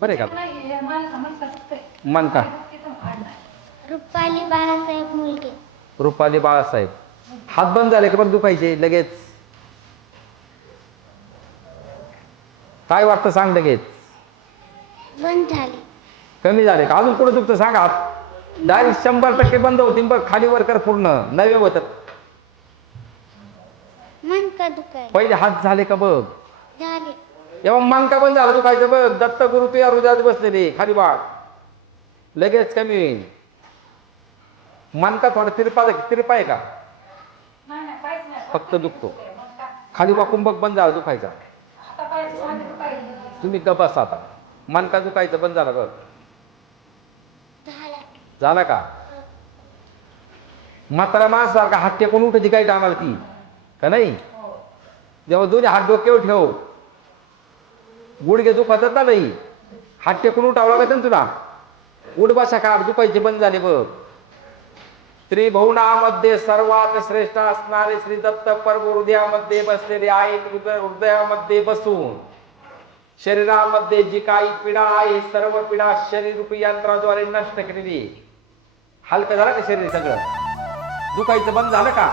बरं का. मन का. रुपाली बाळासाहेब मुलगे. रुपाली बाळासाहेब. हात बंद झाले का बघ दुखायचे? लगेच. काय वाटतं सांग लगेच. बंद झाले. कमी झाले का? अजून कुठं दुखतं सांग हात? डायरेक्ट शंभर टक्के बंद होतील बघ खाली वर कर पूर्ण. नवे होतात. मन का दुखायला? पहिले हात झाले का बघ? झाले. एव्हा मान का बंद झालं दुखायचं बघ. दत्त गुरु तुझ्या हृदयात बसलेले खाली बाळ. लगेच कमी होईल मान का थोडा तिरपा तिरपा आहे का. फक्त दुखतो. का? खाली वाकून बघ बंद झाला दुखायचा. तुम्ही गप बसा आता. मान का दुखायचं बंद झालं बघ. झाला झाला का? म्हातारा माणसासारखा हात टेकून उठायची काय टाळणार ती? का नाही? हो. जेव्हा दोन्ही हात डोक्यावर ठेव. गुडघे दुखातात ना नाही हात टेकून उठावं लागत ना तुला. उठ बसा का दुखायचे बंद झाले बघ. त्रिभुवनामध्ये सर्वात श्रेष्ठ असणारे श्री दत्त पर्व हृदयामध्ये बसलेले आहे हृदय हृदयामध्ये बसून. शरीरामध्ये जी काही पीडा आहे सर्व पीडा शरीर रूपी यंत्राद्वारे नष्ट केलेली हलकं झालं का शरीर सगळं? दुखायचं बंद झालं का?